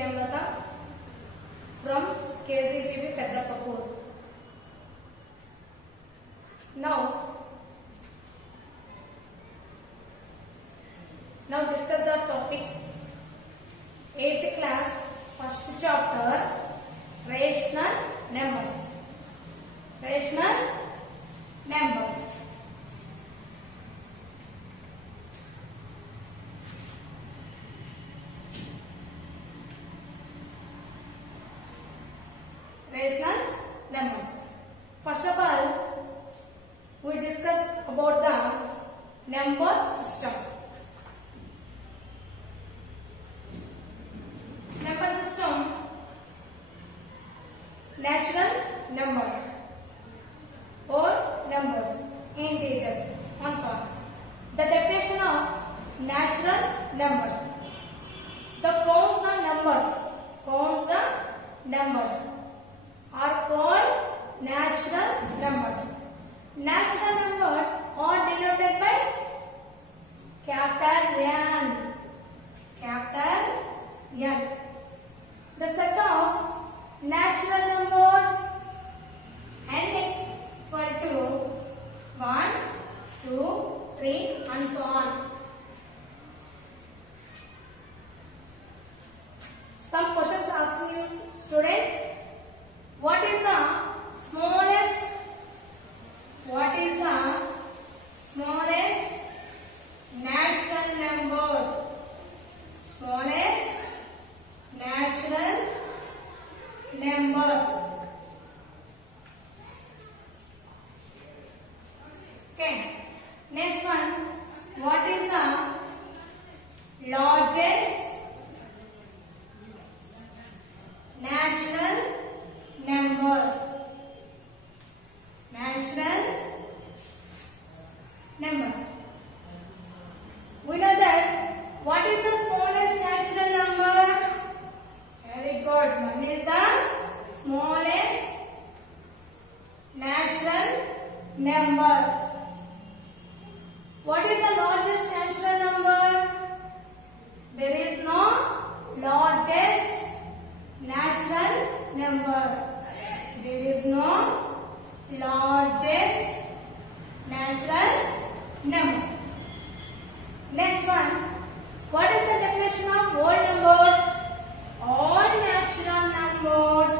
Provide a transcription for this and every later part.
Hemlata from KZPB Peddapapur. Now discuss the topic 8th class first chapter rational numbers. Rational numbers. Rational numbers. First of all, we discuss about the number system. Number system, natural number or numbers, integers, and so on. The definition of natural numbers. Count the numbers are called natural numbers. Natural numbers are denoted by capital N. Capital N. The set of natural numbers n equal to 1, 2, 3 and so on. Some questions asking you students, what is the smallest natural number? Smallest natural number. Okay. Next one. What is the largest natural number? Natural number. We know that. What is the smallest natural number? Very good. One is the smallest natural number. What is the largest natural number? There is no largest natural number. There is no largest natural number. Next one. What is the definition of whole numbers? All natural numbers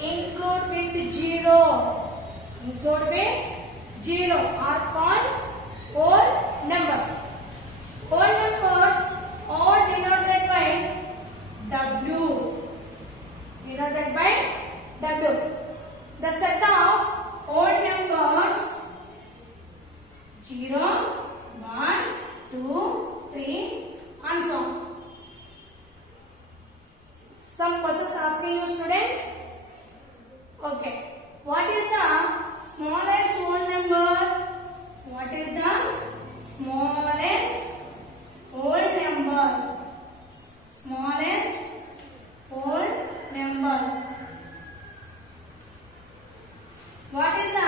include with zero. Include with zero are called whole numbers. Whole numbers are denoted by W. Denoted by W. The set of whole numbers 0, 1, 2, 3 and so on. Some questions asking you students. Okay. What is the smallest whole number? What is the smallest whole number? Smallest whole number. What is the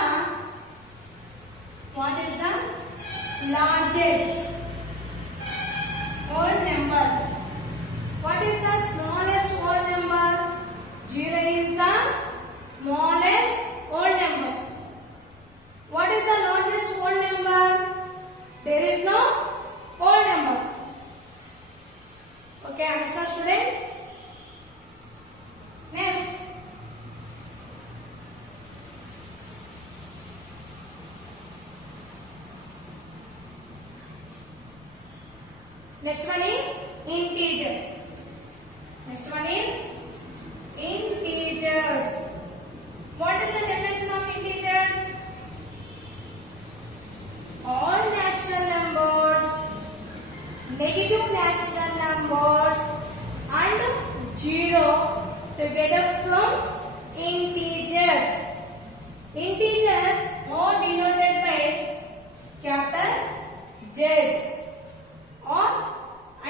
largest whole number? What is the smallest whole number? 0 is the smallest whole number. What is the largest whole number? There is no whole number. Okay, understand students? Next. Next one is integers. Next one is integers. What is the definition of integers? All natural numbers, negative natural numbers and 0 together from integers. Integers are denoted by capital Z or I.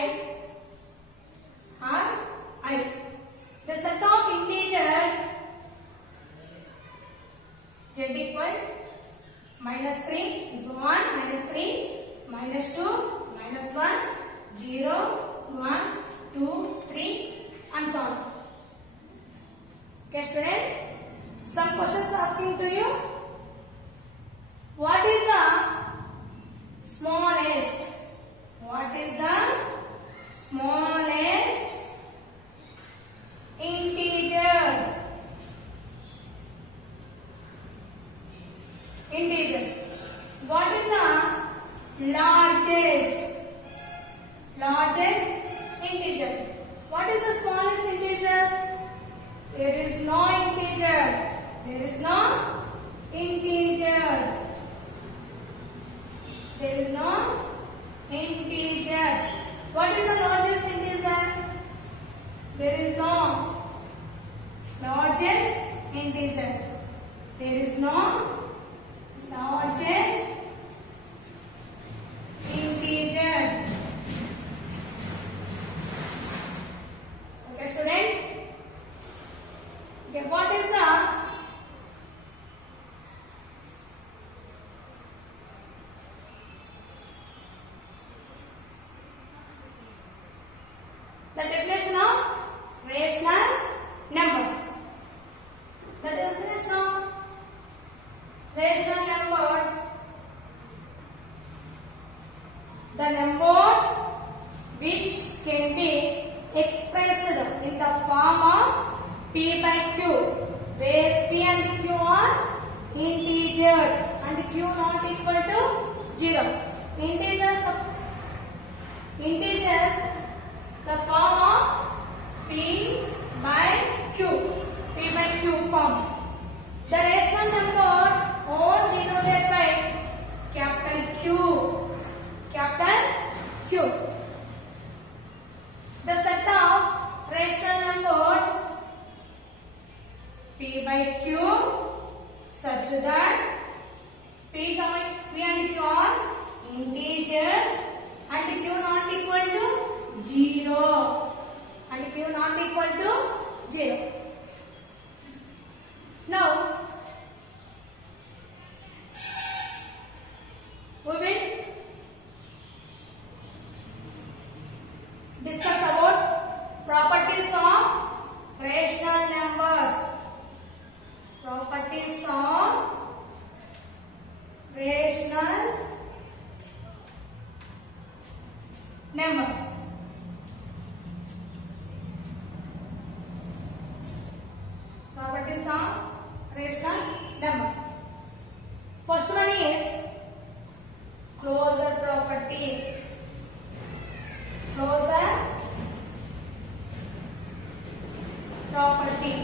The set of integers Z equal -3 is 1, -3, -2, -1, 0, 1, 2, 3 and so on. Okay, student. Some questions asking to you. What is the smallest? What is the smallest integers? Integers. What is the largest? Largest integer. What is the smallest integers? There is no integers. There is no integers. There is no integers. What is the largest integer? There is no largest integer. There is no largest integers. Okay, student. Okay, what is the definition of rational numbers? The definition of rational numbers: the numbers which can be expressed in the form of P by Q, where P and Q are integers and Q not equal to 0. Integers, the form of P by Q, P by Q form. The rational numbers all denoted by capital Q, capital Q. The set of rational numbers P by Q such that P and Q are integers and Q not equal to 0. And Q not equal to 0. Now, we will discuss about properties of rational numbers. Properties of rational numbers. Properties of rational numbers. First one is closure property. Closure property.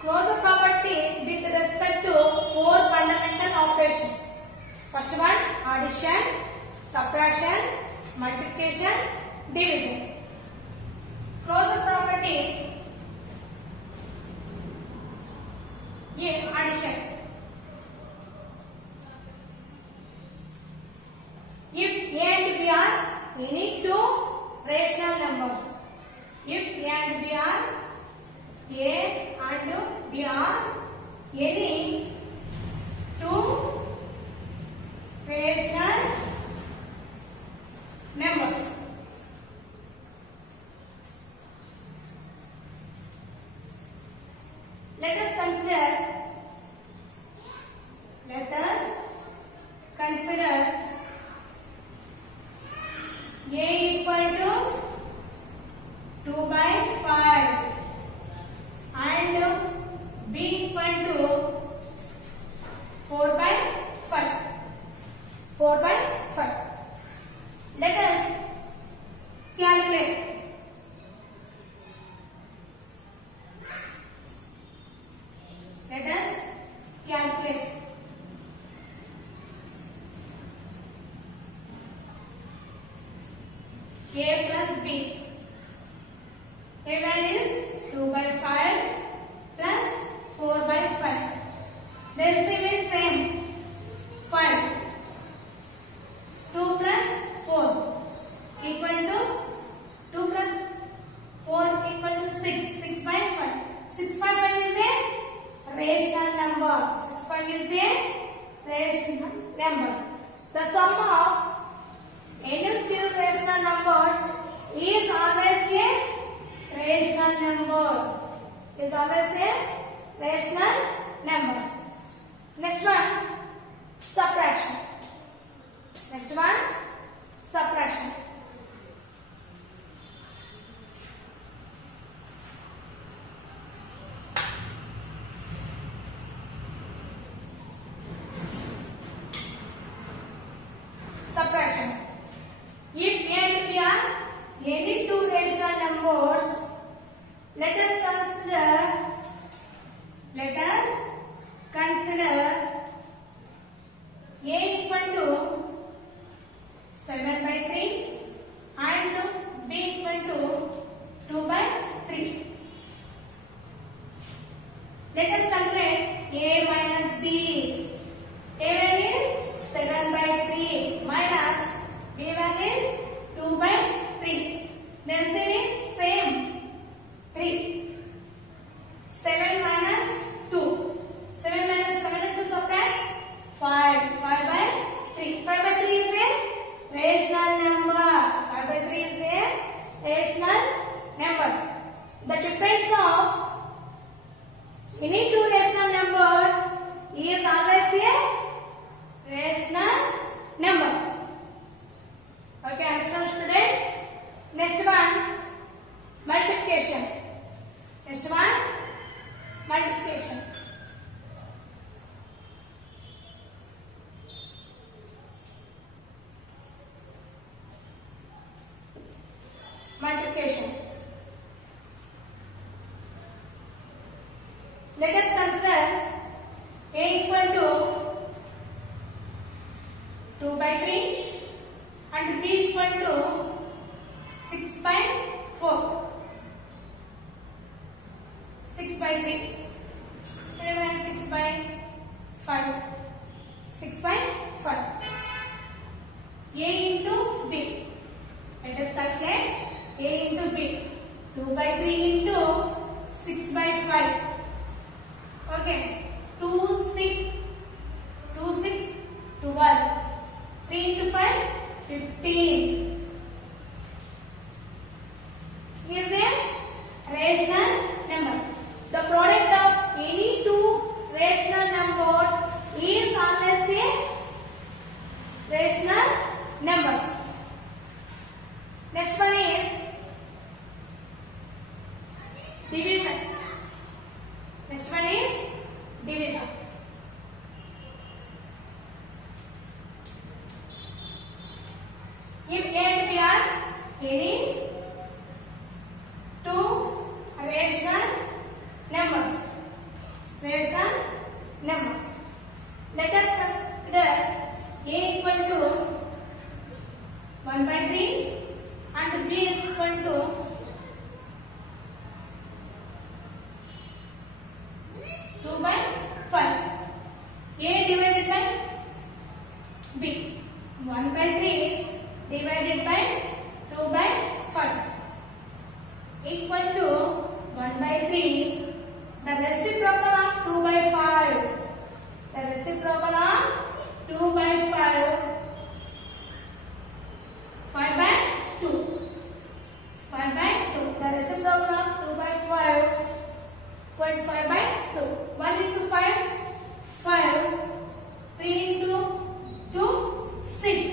Closure property with respect to 4 fundamental operations. First one, addition, subtraction, multiplication, division. Closure property in addition. If A and B are any two rational numbers, if A and B are A and B are any two rational numbers, let us consider A equal to 2 by 5 and B equal to 4 by 5. 4 by 5. Let us calculate. Let us calculate. A plus B. A value is 2 by 5 plus 4 by 5. The LCM is same. 5. 2 plus 4 equal to 2 plus 4 equal to 6. 6 by 5. 6 by 5 is a rational number. 6 by 5 is a rational number. The sum of any two rational number is always a rational number. Next one, subtraction. Next one, subtraction. Subtraction. If A and B are any two rational numbers, let us consider A equal to 7/3 and B equal to 2/3. Let us calculate A minus B. A1 is 7/3 minus B1 is 2/3. The answer is same, 3. 7 minus 2. 7 minus 7 and 2 subtract 5. 5/3. 5/3 is a rational number. 5/3 is a rational number. The difference of any two rational numbers is always a rational number. Okay, understand students? Next one, multiplication. Next one, multiplication. Multiplication. Let us consider A equal to 2/3 and B equal to 6/4. 6/3. 6/5. 6/5. A into B. Let us calculate A into B. 2/3 into 6/5. Okay. 2, 6, 12. 3 into 5, 15. Is a rational number. The product of any two rational numbers is always a rational numbers. Next one is division. Next one is division. If A and B are any two rational numbers, let us consider A equal to 1/3 and B equal to 2/5. A divided by B. 1/3 divided by 2/5 equal to 1/3. The reciprocal of 2/5. The reciprocal of 2/5. 5/2. 5/2. The reciprocal of 2/5. 5/2. 1 into 5, 5. 3 into 2, 6.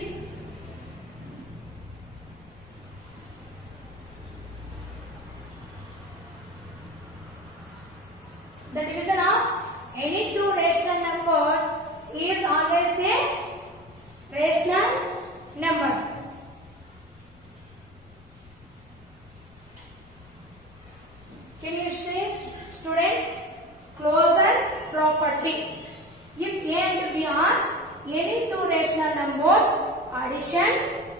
The division of any two rational numbers is always a rational number. Can you see, students? Closure property. If A and B are any two rational numbers, addition,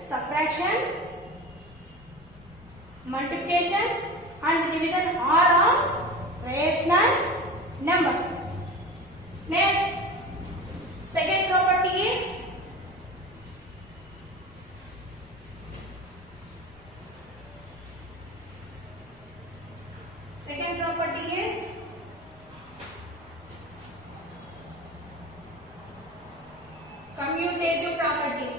subtraction, multiplication and division are all rational numbers. Next, second property is commutative property.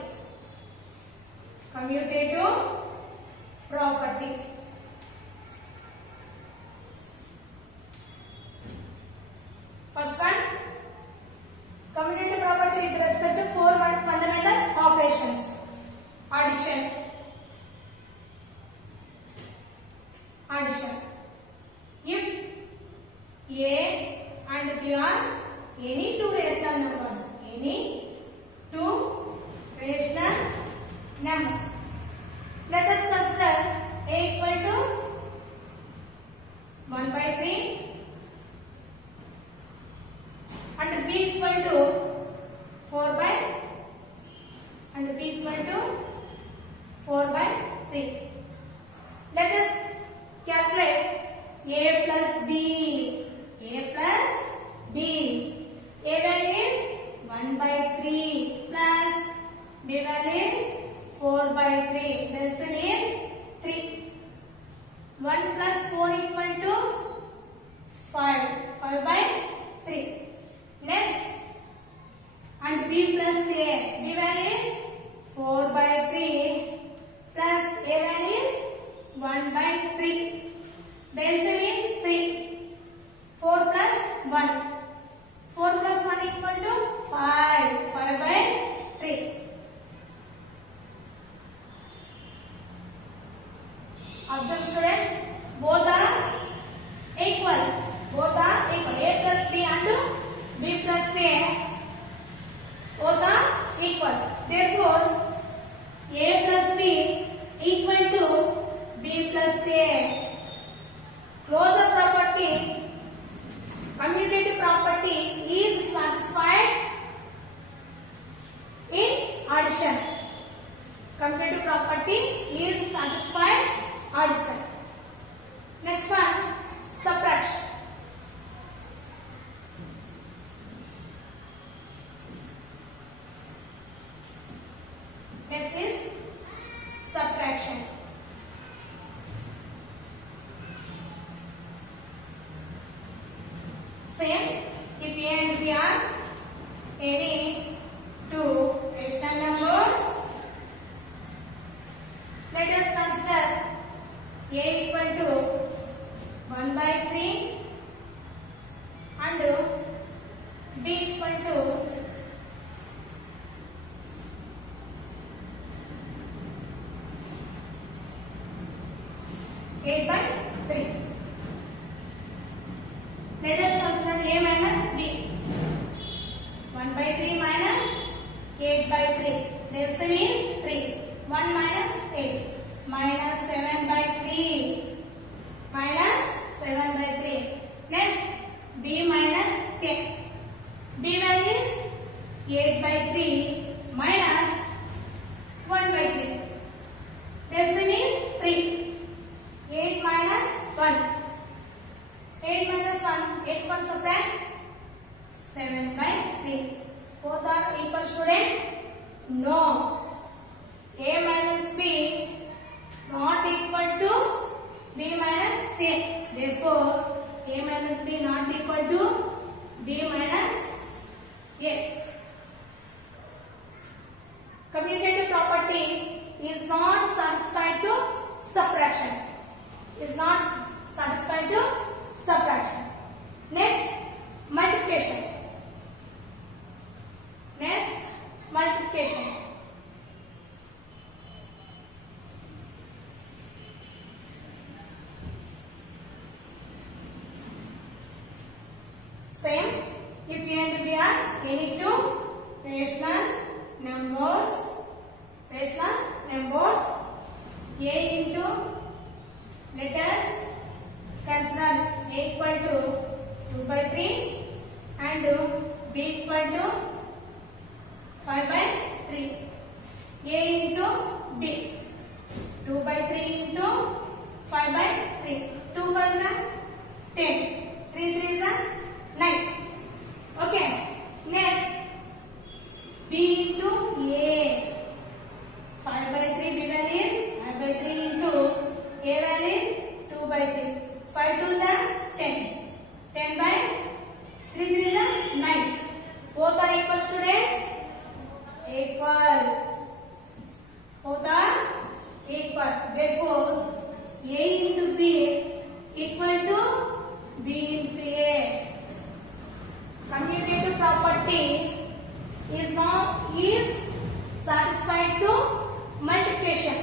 Commutative property. addition. If A and B are any two rational numbers, any two rational numbers. Let us consider A equal to 1 by 3 and B equal to 4 by and B equal to 4 by 3. Let us calculate A plus B. A plus B. A value is 1 by 3 plus B value is 4 by 3. The answer is 3. 1 plus 4 equal to 5. 5 by 3. Next, and B plus A. B value is 4 by 3 plus A value is 1 by 3. The answer is 3. 4 plus 1. 4 plus 1 equal to 5. 5 by 3. Observe students, both are equal. Both are equal. A plus B and B plus A both are equal. Therefore, A plus B equal to B plus A. Closure property, commutative property is satisfied in addition. Commutative property is satisfied addition. Next one, subtraction. Next is subtraction. Same, if A and B are any two rational numbers, let us consider A equal to 1 by 3 and B equal to 8 by 3. Let us consider A minus B. 1 by 3 minus 8 by 3. The answer is 3. 1 minus 8. Minus 7 by 3. Minus 7 by 3. Next, B minus 10. B value is 8 by 3 minus 1 by 3. The answer is 3. 8 minus 1. 8 minus 1. 8 1 subtract 7 by 3. Both are equal, students? No. A minus B not equal to B minus C. Therefore, A minus B not equal to B minus A. Commutative property is not satisfied to subtraction. Is not satisfied to subtraction. Next, multiplication. Next, multiplication. Same, if A and B are any two rational numbers, A into, let us consider A equal to 2 by 3 and B equal to 5 by 3. A into B. 2 by 3 into 5 by 3. 2 5 is 10. 3 3 is 9. Okay. Next, B into A. 5 by 3 B value is 5 by 3 into A value is 2 by 3. 5 2 is 10. 10 by 3 3 is 9. Both are equal, students? Equal. Both are equal. Therefore, A into B equal to B into A. Commutative property is satisfied to multiplication.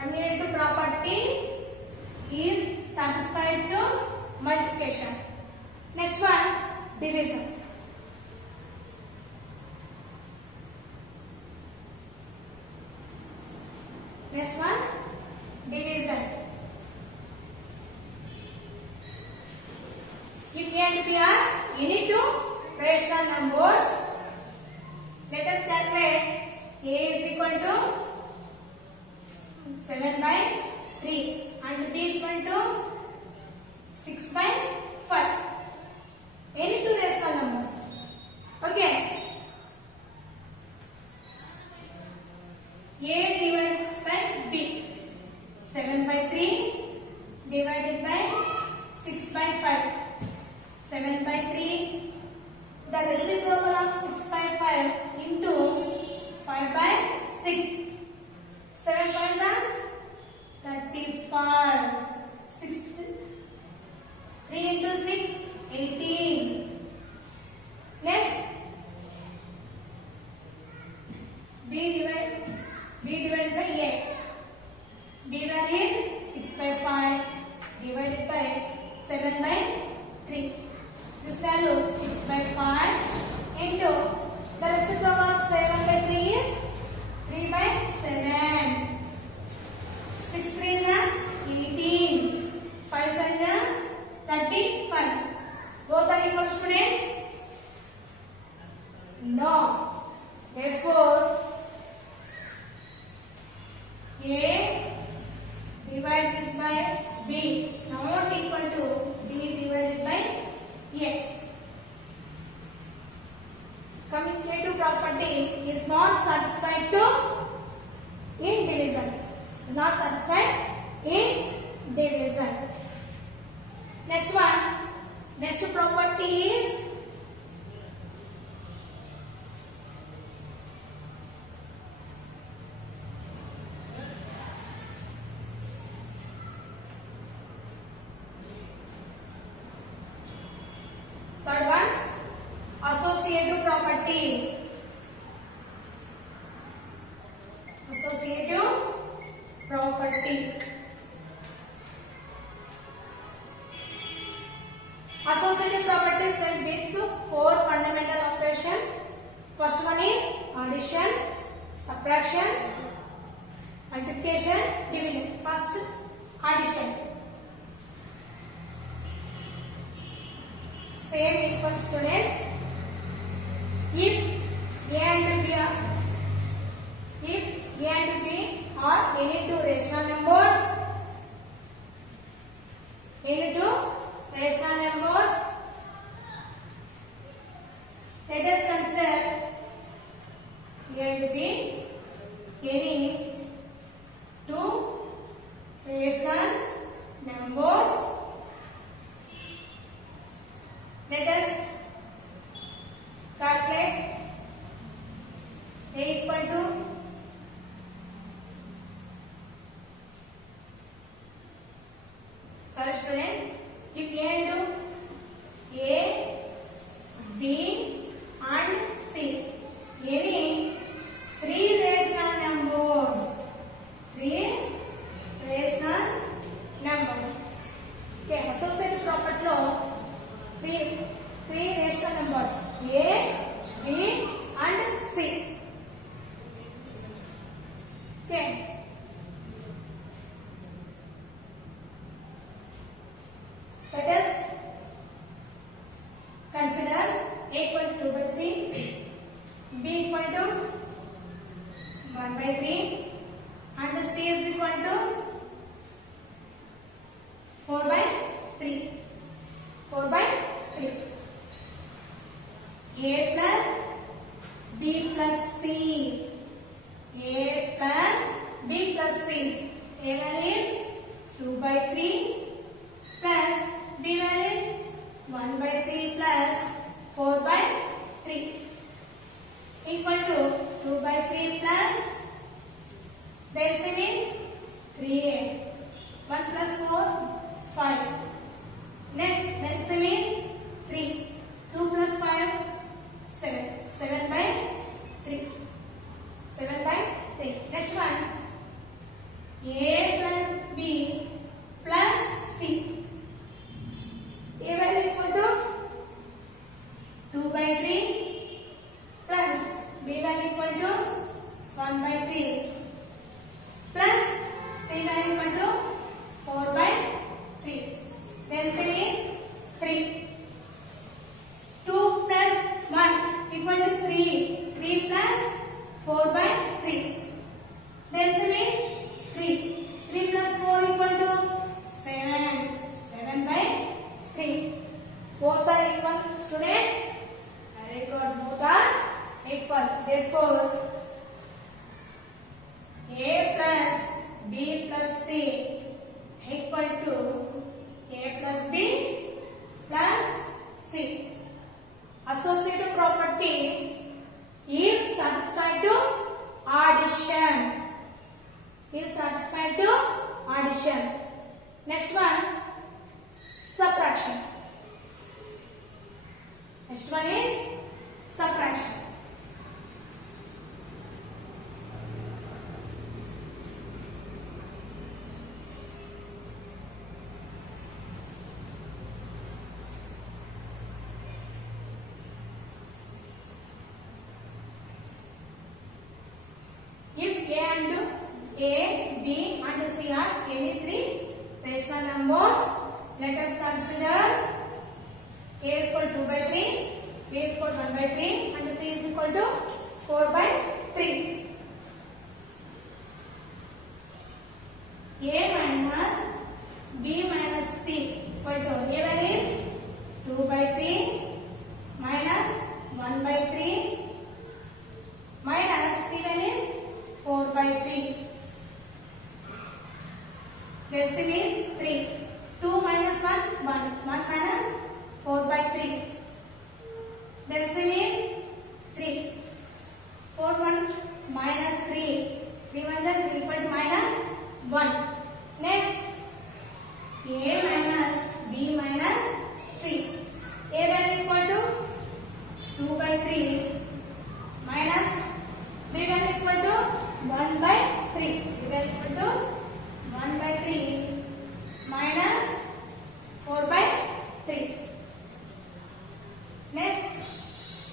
Commutative property is satisfied to multiplication. Next one, division. Next one, division. If A and B are any two rational numbers, let us calculate. A is equal to 7 by 3 and B equal to 6 by 5. Any two rational numbers. Okay. A divided by B. 7 by 3 divided by 6 by 5. 7 by 3. The reciprocal of 6 by 5 into 5 by 6. 7 by 35. 3 into 6, 18. Next, B divided by A. B value is 6 by 5 divided by 7 by 3. This value 6 by 5 into the reciprocal of 7 by 3 is 3 by 7. 6 3 is 18. 5 7 is 35. Both are equal, students? No. Therefore, A divided by B not equal to B divided by A. Commutative property is not satisfied in division. Is not satisfied in division. Next one. Next property is third one, associative property. Associative property. Associative property is with 4 fundamental operations. First one is addition, subtraction, multiplication, division. First, addition. Same equal, students. If A and B are any two rational numbers, let us consider A and B any two rational numbers. Let us calculate A equal to students, if A, B and C any three rational numbers. Okay, associative property lo three rational numbers A, B and C. Okay. Let us consider A equal to 2 by 3, B equal to 1 by 3 and C is equal to 4 by 3. 4 by 3. A plus B plus C. A plus B plus C. A value is 2 by 3 plus B value is 1 by 3 plus 4 by 3 equal to 2 by 3 plus the LCM is 3A. 1 plus 4, 5. Next, LCM is 3. 2 plus 5, 7. 7 by 3. 7 by 3. Next one, A plus B plus addition. Next one, subtraction. Next one is subtraction. If A, B and C are any three rational numbers, let us consider A is equal to 2 by 3, B is equal to 1 by 3 and C is equal to 4 by 3. A minus B minus C equal to A1 is 2 by 3 minus 1 by 3 minus C1 is 4 by 3. The LCM is 3. 2 minus 1, 1. 1 minus 4 by 3. The LCM is 3. 4 1 minus 3. 3 1 is equal to minus 1. Next, A minus B minus C. A1 equal to 2 by 3 minus B1 equal to 1 by 3. B1 equal to 1 by 3 minus 4 by 3. Next,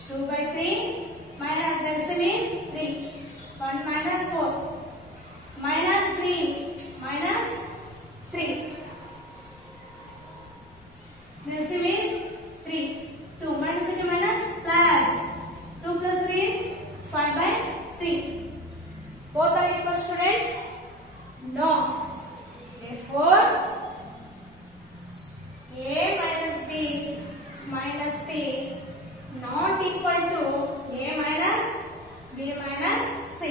2 by 3 minus the LCM is 3. 1 minus 4 minus 3 minus 3. The LCM is 3. 2 minus 3 minus plus 2 plus 3 is 5 by 3. Both are equal, students? No. Therefore, A minus B minus C not equal to A minus B minus C.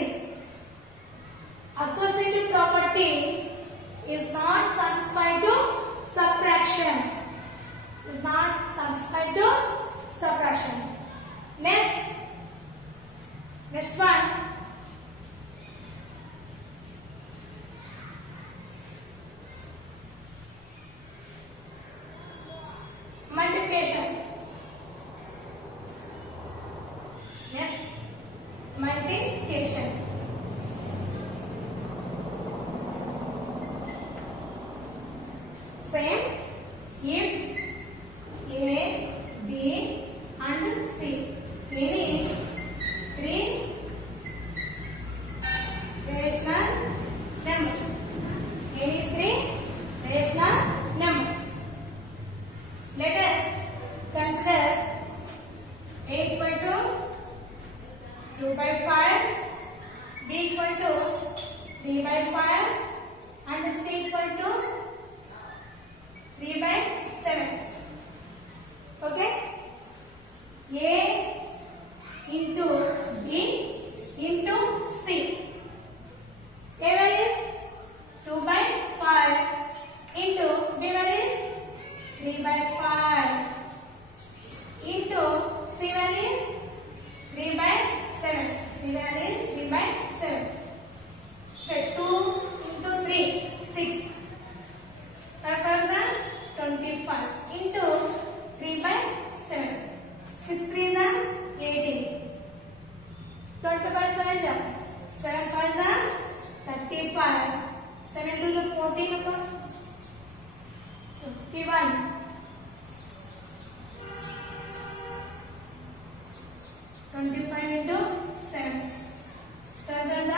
Associative property is not satisfied to subtraction. Is not satisfied to subtraction. Next one. Multiplication. Next, multiplication. Same. If A, B and C any three rational numbers. Any three rational numbers. Let us consider A equal to 2 by 5, B equal to 3 by 5 and C equal to 3 by 7. Okay? A into B into C. A1 is 2 by 5 into B1 is 3 by 5 into C1 is 3 by 7. C1 is 3 by 7. Okay, 2 into 3, 6. 5 25 into 3 by 7. 6 3 is 18. 20 by 7 is 7 5 is 35. 7 2 is 14 upon 51. 25 into 7. 7 is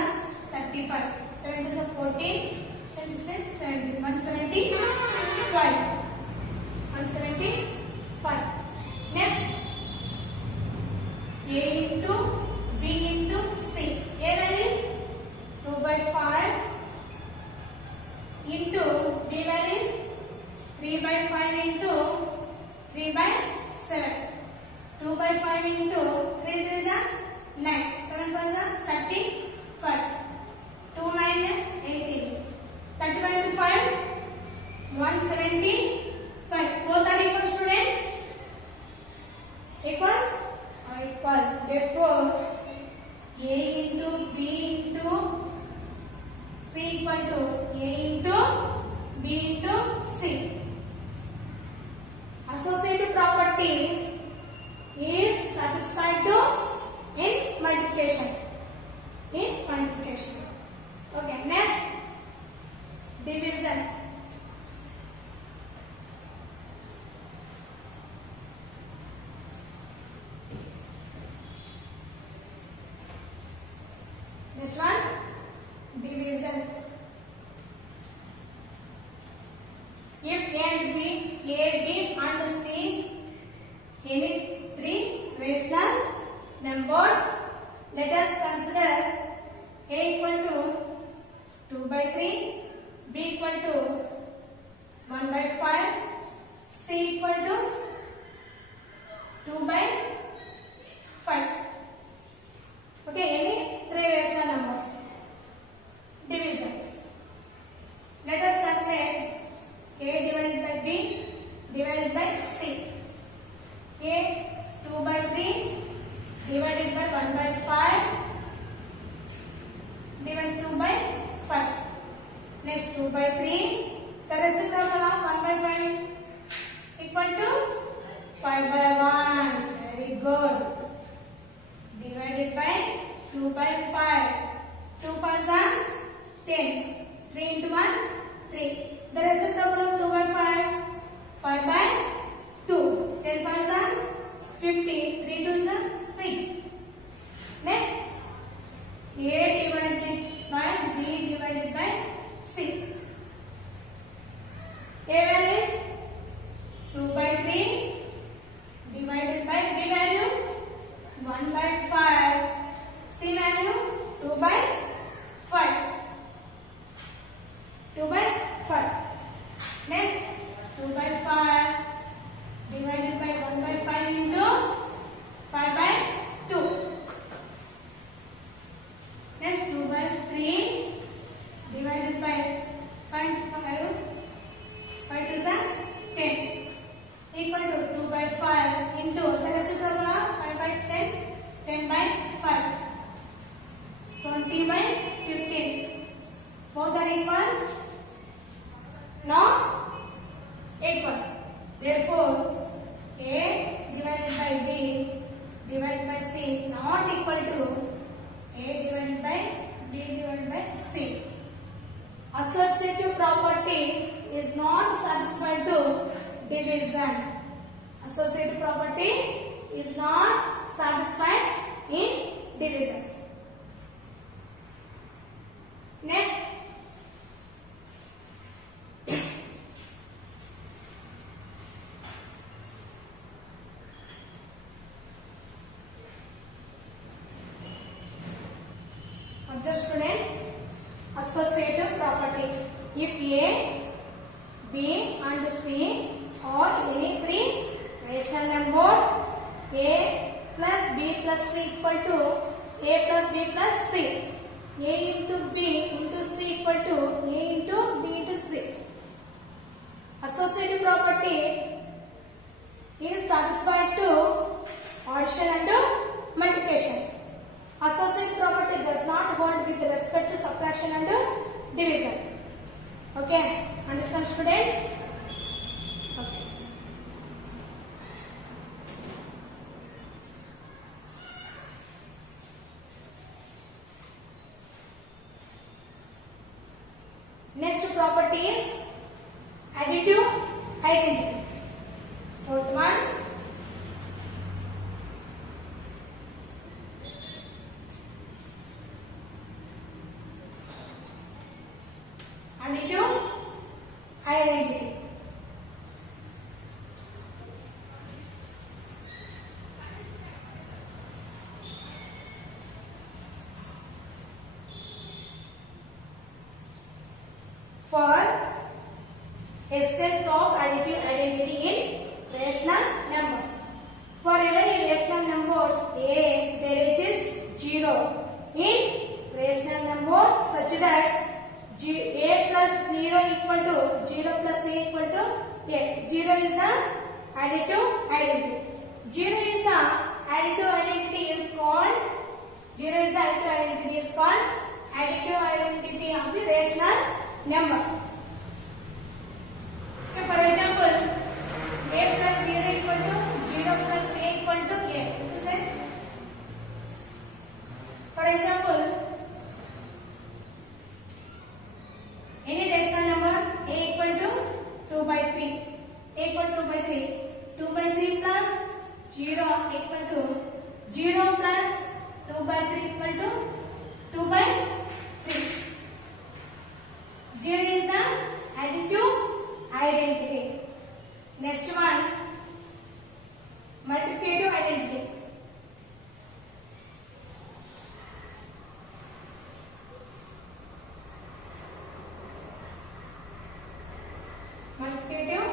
35. 7 is 14. 10 is 70. 175. 175. Next, A into B into C. A1 is 2 by 5 into B1 is 3 by 5 into 3 by 7. 2 by 5 into 3 is 9. 7 5 is 35. 2 9 is 18. 35 into 5, 175. Both are equal, students? Equal? Equal. Therefore, A into B into C equal to A into division. Next one, division. If A and B, and C any three rational numbers, let us consider A equal to 2 by 3, B equal to 1 by 5, C equal to 2 by 5. Okay, any three rational numbers. Division. Let us calculate A divided by B divided by C. A 2 by 3 divided by 1 by 5 divided 2 by 5. Next 2 by 3. The reciprocal of 1 by 5 equal to 5 by 1. Very good. Divided by 2 by 5. 2 5s are 10. 3 into 1, 3. The reciprocal of 2 by 5, 5 by 2. 10 5s are 50. 3 2s are 6. Next, A divided by B divided by C. A value is 2 by 3 divided by B value 1 by 5. C value 2 by 5. 2 by 5. Next, 2 by 5 divided by 1 by 5 into 5 by 2. Next, 2 by 3 divided by 5 2 is 10 equal to 2 by 5 into the reciprocal of 5 by 10, 10 by 5, 20 by 15. Both are equal? Not equal. Therefore, A divided by B divided by C not equal to A divided by B divided by C. Associative property is not satisfied to division. Associative property is not satisfied in division. Next, observe students, associative property. If A, B and C are any three rational numbers, A plus B plus C equal to A plus B plus C. A into B into C equal to A into B into C. Associative property is satisfied to addition and multiplication. Associative property does not hold with respect to subtraction and division. Okay, understand students? Okay. Next property is additive identity. Fourth one, additive identity. For existence of additive identity in rational numbers. For every rational numbers A, there exists 0 in rational numbers such that A plus 0 equal to 0 plus A equal to A. 0 is the additive identity. 0 is the additive identity is called additive identity of the rational number. Okay, for example, A plus 0 equal to 0 plus A equal to A. This is it. For example, any rational number 2 by 3. 2 by 3 plus 0 equal to 0 plus 2 by 3 equal to 2 by 3. 0 is the additive identity. Next one, multiplicative identity. Multiplicative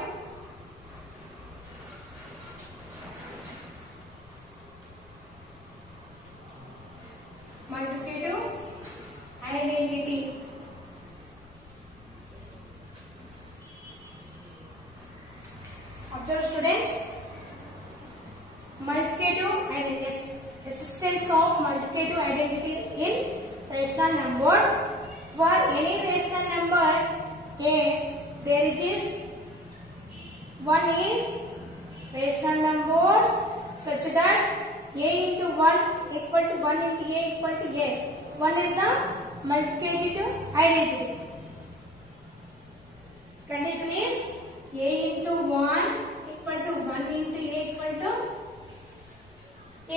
identity. Observe students, multiplicative identity, existence of multiplicative identity in rational numbers. For any rational numbers A, there is one is rational numbers such that A into 1 equal to 1 into A equal to A. 1 is the multiplicative identity. Condition is A into 1 equal to 1 into A equal to A.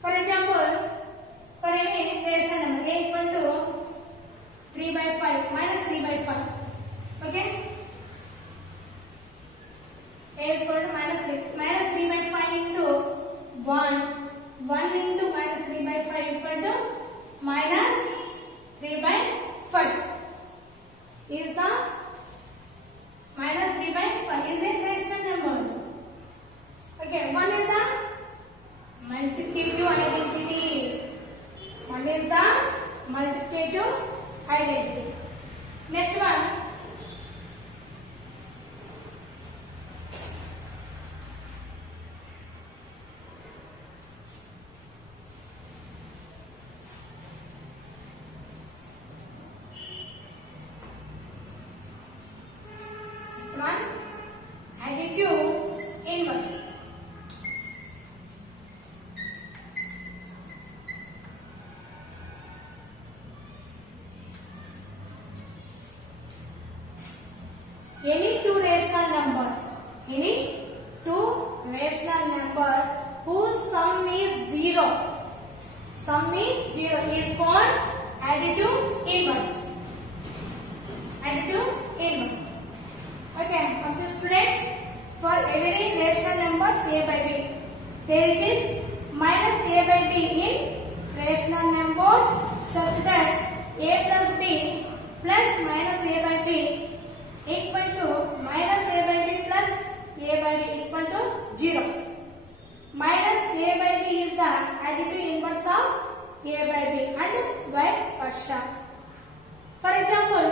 For example, for any rational number A equal to 3 by 5 minus 3 by 5. Okay? A is equal to minus 3 by 5 into 1. 1 into minus 3 by 5 equal to minus 3 by 5. Is the minus 3 by 5 is a rational number. Okay, 1 is the multiplicative identity. 1 is the multiplicative identity. Next one, additive inverse. Any two rational numbers whose sum is 0 is called additive inverse. Okay, observe students, for every rational numbers A by B, there is minus A by B in rational numbers such that A plus B plus minus A by B equal to minus A by B plus A by B equal to 0. Minus A by B is the additive inverse of A by B and vice versa. For example,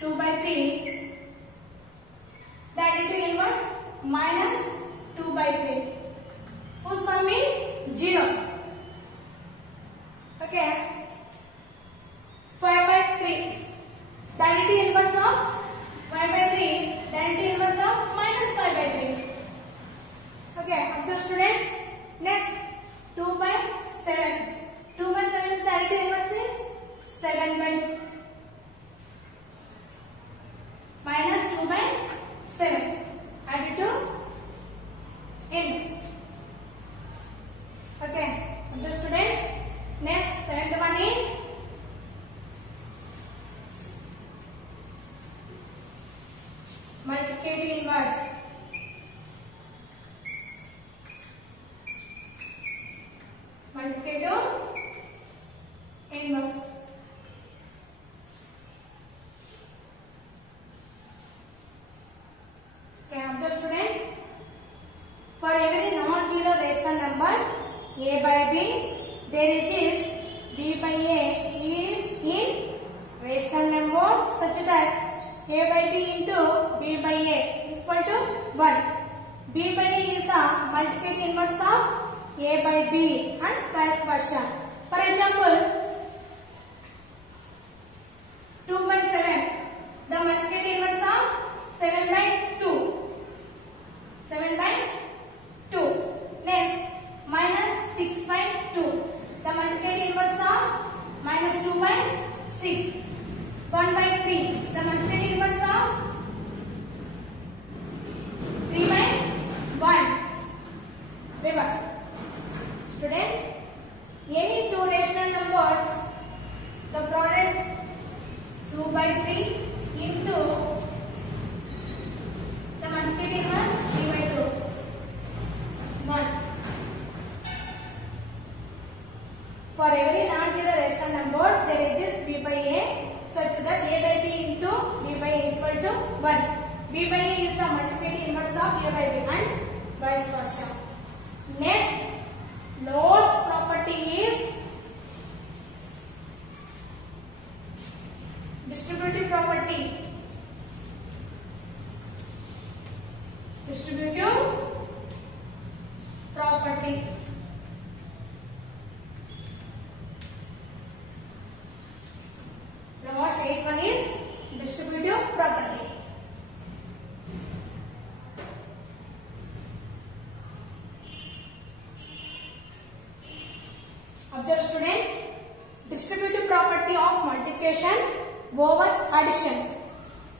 2 by 3, the additive inverse minus 2 by 3, whose sum is 0. Okay, 5 by 3, the additive inverse of 5 by 3, the additive inverse of minus 5 by 3. Okay, observe students. Next, 2 by 7. 2 by 7 is the additive inverse is 7 by minus 2 by 7. Additive inverse. Okay, observe students. Next, seventh one is multiplicative inverse. Multiplicative inverse. Okay, observe students. For every non-zero rational numbers A by B, there is B by A is in rational numbers such that A by B into B by A equal to 1. B by A is the multiplicative inverse of A by B and vice versa. For example, 2 by 7, the multiplicative inverse of 7 by 2. 7 by 2. Next, minus 6 by 2, the multiplicative inverse of minus 2 by 6. 1 by 3. The multiplicative inverse of 3 by 1. Reverse. Students, any two rational numbers, the product 2 by 3 into the multiplicative inverse 3 by 2. 1. For every non-zero rational numbers, there exists b by a such that a by b into b by a equal to 1. b by a is the multiplicative inverse of a by b and vice versa. Next, lowest property is distributive property. Distributive property. The most eighth one is distributive property. Observe students, distributive property of multiplication over addition.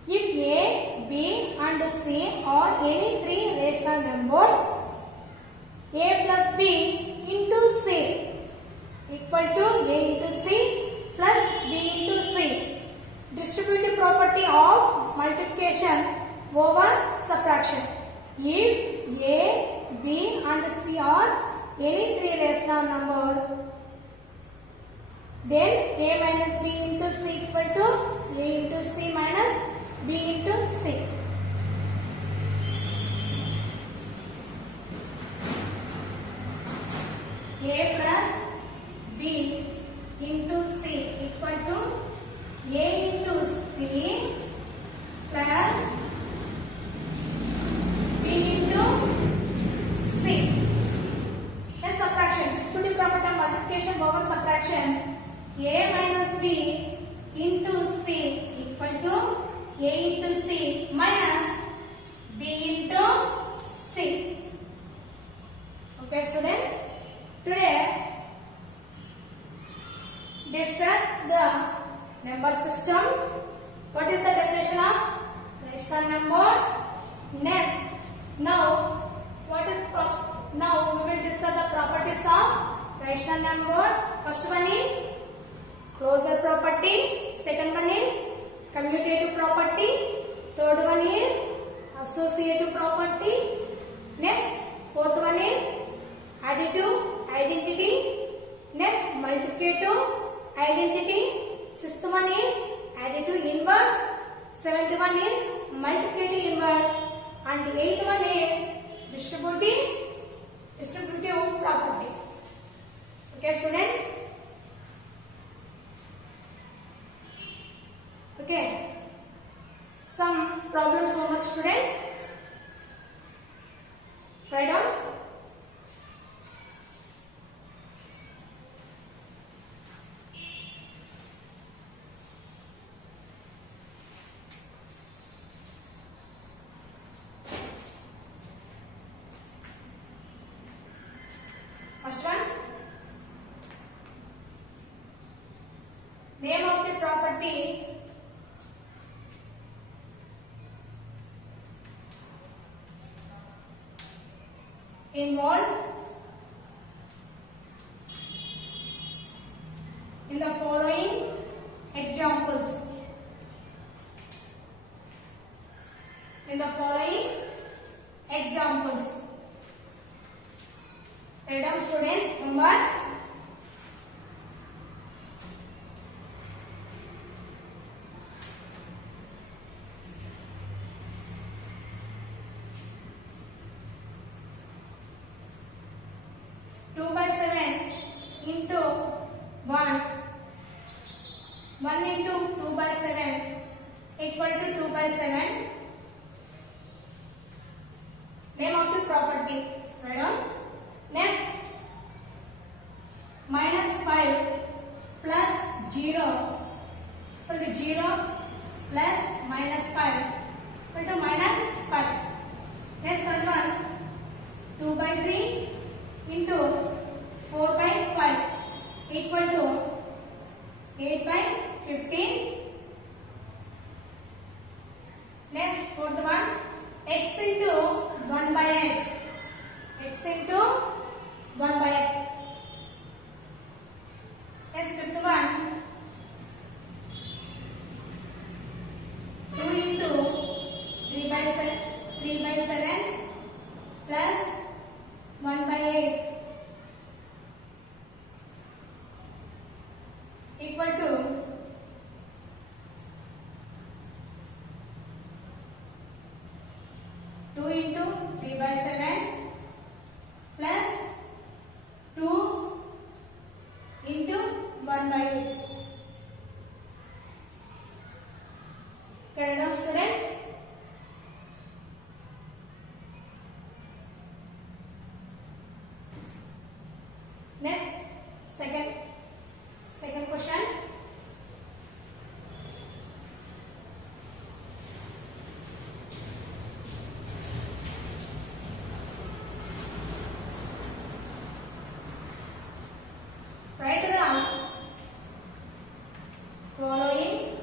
If a, b and c are any three rational numbers, a plus b into c equal to a into c plus b into c. Distributive property of multiplication over subtraction. If a, b and c are any three rational number, then a minus b into c equal to a into c minus b into c. A plus b into c equal to a into c plus b into c. As subtraction, distributive property of multiplication over subtraction. A minus b into c equal to a into c minus b into c. Okay, students. Today, discuss the number system. What is the definition of rational numbers? Next, now we will discuss the properties of rational numbers. First one is closure property. Second one is commutative property. Third one is associative property. Next, fourth one is additive identity. Next, multiplicative identity. Sixth one is additive inverse. Seventh one is multiplicative inverse. And eighth one is distributive property. Okay, student? Okay. Some problems homework, students. Write down. First one, name of the property involved in the following examples. Write down, students. Number 2 by 7 into 1. 1 into 2 by 7 equal to 2 by 7. Name of the property. Write down. Next, minus 5 plus 0 equal to 0 plus minus 5 equal to minus 5. Next, third one, 2 by 3 into 4 by 5 equal to much, students. Next, second question. Write the following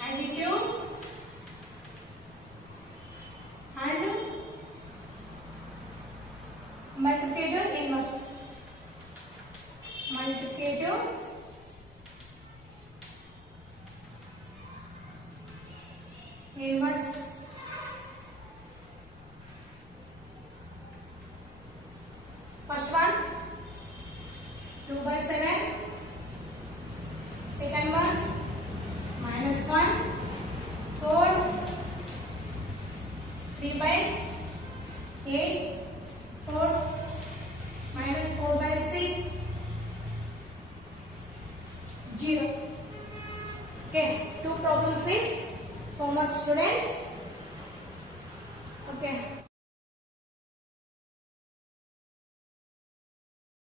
additive and multiplicative inverse. Multiplicative inverse. First one, 2/7. Second one, -1. Third, 3/8. Fourth, -4/6. 0. Okay, two problems is homework, students. Okay.